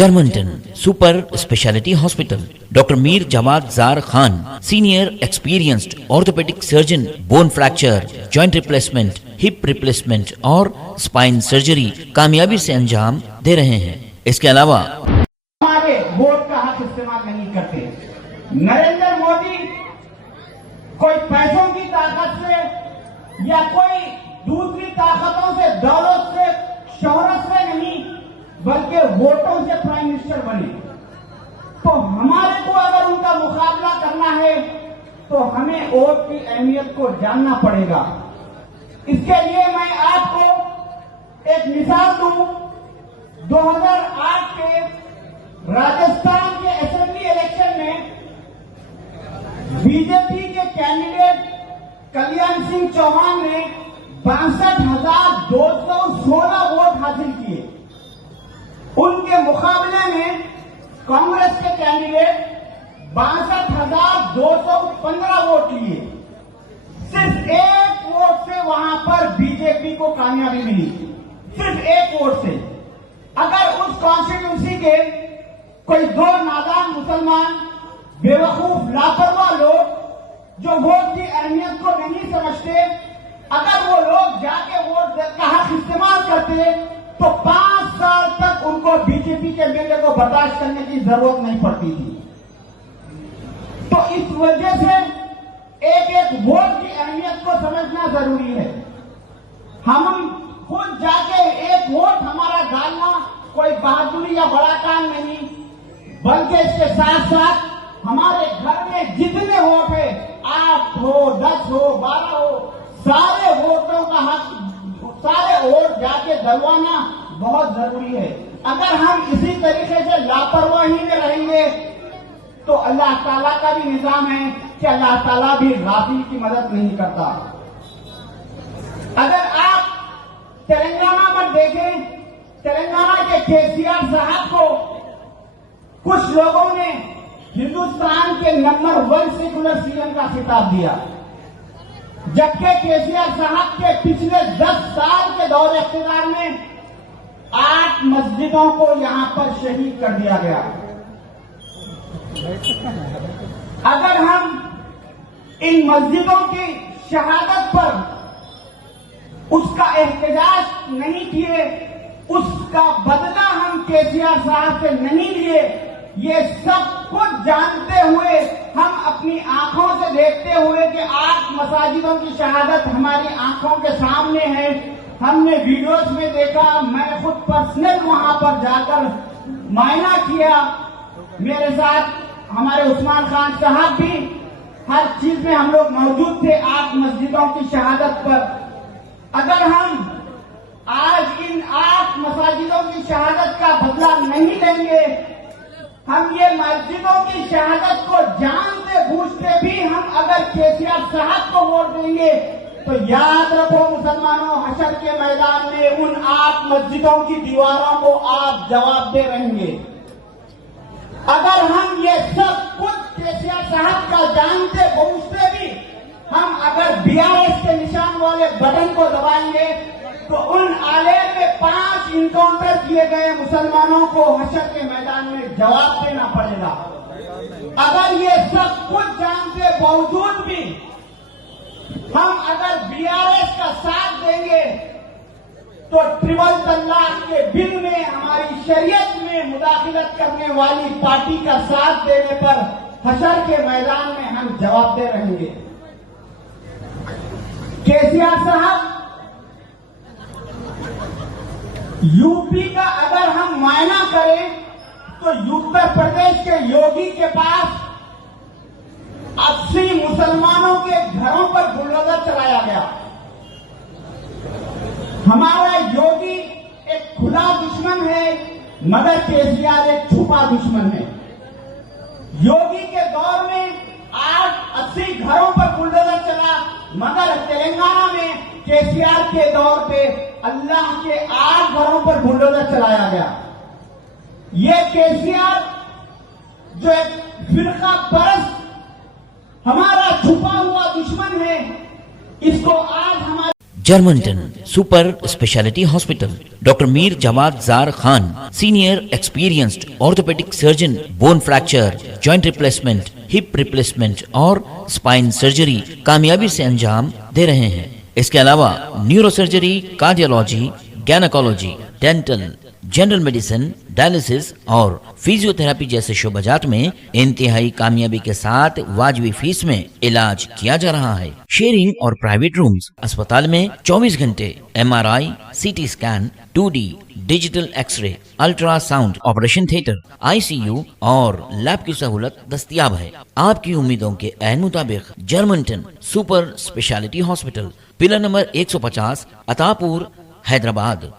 Germanton super speciality hospital, doctor Mir Jawad Zar Khan, senior experienced orthopaedic surgeon, bone fracture, joint replacement, hip replacement और spine surgery कामयाबी से अंजाम दे रहे हैं। इसके अलावा हमारे वोट का हक इस्तेमाल नहीं करते। नरेंद्र मोदी कोई पैसों की ताकत से या कोई दूसरी ताकतों से, दौलत से, शोहरत से नहीं, बल्कि वोटों से प्राइम मिनिस्टर बने। तो हमारे को अगर उनका मुकाबला करना है तो हमें वोट की अहमियत को जानना पड़ेगा। इसके लिए मैं आपको एक मिसाल दूं। 2008 के राजस्थान के असेंबली इलेक्शन में बीजेपी के कैंडिडेट कल्याण सिंह चौहान ने 62,216 वोट हासिल किए। उनके मुकाबले में कांग्रेस के कैंडिडेट 62,215 वोट लिए। सिर्फ एक वोट से वहां पर बीजेपी को कामयाबी मिली, सिर्फ एक वोट से। अगर उस कॉन्स्टिट्यूंसी के कोई दो नादान मुसलमान, बेवकूफ, लापरवाह लोग जो वोट की अहमियत को नहीं समझते, अगर वो लोग जाके वोट का हक इस्तेमाल करते तो 5 साल तक उनको बीजेपी के एमएलए को बर्दाश्त करने की जरूरत नहीं पड़ती थी। तो इस वजह से एक एक वोट की अहमियत को समझना जरूरी है। हम खुद जाके एक वोट हमारा डालना कोई बहादुरी या बड़ा काम नहीं, बल्कि इसके साथ साथ हमारे घर में जितने वोट है, 8 हो, 10 हो, 12 हो, सारे वोटों का हक, सारे वोट जाके डलवाना बहुत जरूरी है। अगर हम इसी तरीके से लापरवाही में रहेंगे तो अल्लाह ताला का भी निजाम है कि अल्लाह ताला भी गाफिल की मदद नहीं करता। अगर आप तेलंगाना में देखें, तेलंगाना के केसीआर साहब को कुछ लोगों ने हिंदुस्तान के नंबर 1 सेकुलर सीएम का खिताब दिया, जबकि केसीआर साहब के पिछले 10 साल के दौरे इख्तियार में 8 मस्जिदों को यहां पर शहीद कर दिया गया। अगर हम इन मस्जिदों की शहादत पर उसका एहतजाज नहीं किए, उसका बदला हम केसीआर साहब से नहीं लिए, ये सब कुछ जानते हुए, हम अपनी आंखों से देखते हुए कि 8 मसाजिदों की शहादत हमारी आंखों के सामने है, हमने वीडियोस में देखा, मैं खुद पर्सनल वहां पर जाकर मायना किया, मेरे साथ हमारे उस्मान खान साहब भी, हर चीज में हम लोग मौजूद थे 8 मस्जिदों की शहादत पर। अगर हम आज इन 8 मसाजिदों की शहादत का बदला नहीं लेंगे, हम ये मस्जिदों की शहादत को जानते बूझते भी हम अगर केसीआर साहब को वोट देंगे तो याद रखो मुसलमानों, हशर के मैदान में उन 8 मस्जिदों की दीवारों को आप जवाब दे रहेंगे। अगर हम ये सब कुछ केसीआर साहब का जानते बूझते भी हम अगर बीआरएस के निशान वाले बटन को दबाएंगे तो उन आलेर में 5 इनकाउंटर किए गए मुसलमानों को हशर के मैदान में जवाब देना पड़ेगा। अगर ये सब कुछ जानते बावजूद भी हम अगर बीआरएस का साथ देंगे तो ट्रिपल तलाक के बिल में, हमारी शरीयत में मुदाखिलत करने वाली पार्टी का साथ देने पर हशर के मैदान में हम जवाब दे रहेंगे। केसीआर साहब, यूपी का अगर हम मायना करें तो उत्तर प्रदेश के योगी के पास 80 मुसलमानों के घरों पर बुलडोजर चलाया गया। हमारा योगी एक खुला दुश्मन है, मगर केसीआर एक छुपा दुश्मन है। योगी के दौर में 80 घरों पर बुलडोजर चला, मगर तेलंगाना में केसीआर के दौर पे अल्लाह के 8 घरों पर बुलडोजर चलाया गया। ये केसीआर जो एक फिरका परस्त हमारा छुपा हुआ दुश्मन है, इसको आज हमारे जर्मनटन super speciality hospital, doctor Mir Jamat Zar Khan, senior experienced orthopaedic surgeon, bone fracture, joint replacement, hip replacement और स्पाइन सर्जरी कामयाबी से अंजाम दे रहे हैं। इसके अलावा neuro surgery, cardiology, gynaecology, dental, general medicine, dialysis और फिजियोथेरेपी जैसे शोबाजात में इंतहाई कामयाबी के साथ वाजबी फीस में इलाज किया जा रहा है। शेयरिंग और प्राइवेट रूम्स, अस्पताल में 24 घंटे MRI, CT scan, 2D digital x-ray, ultrasound, operation theatre, ICU और लैब की सहूलत दस्तयाब है। आपकी उम्मीदों के ऐन मुताबिक Germanten super speciality hospital, pillar number 150, Attapur, Hyderabad.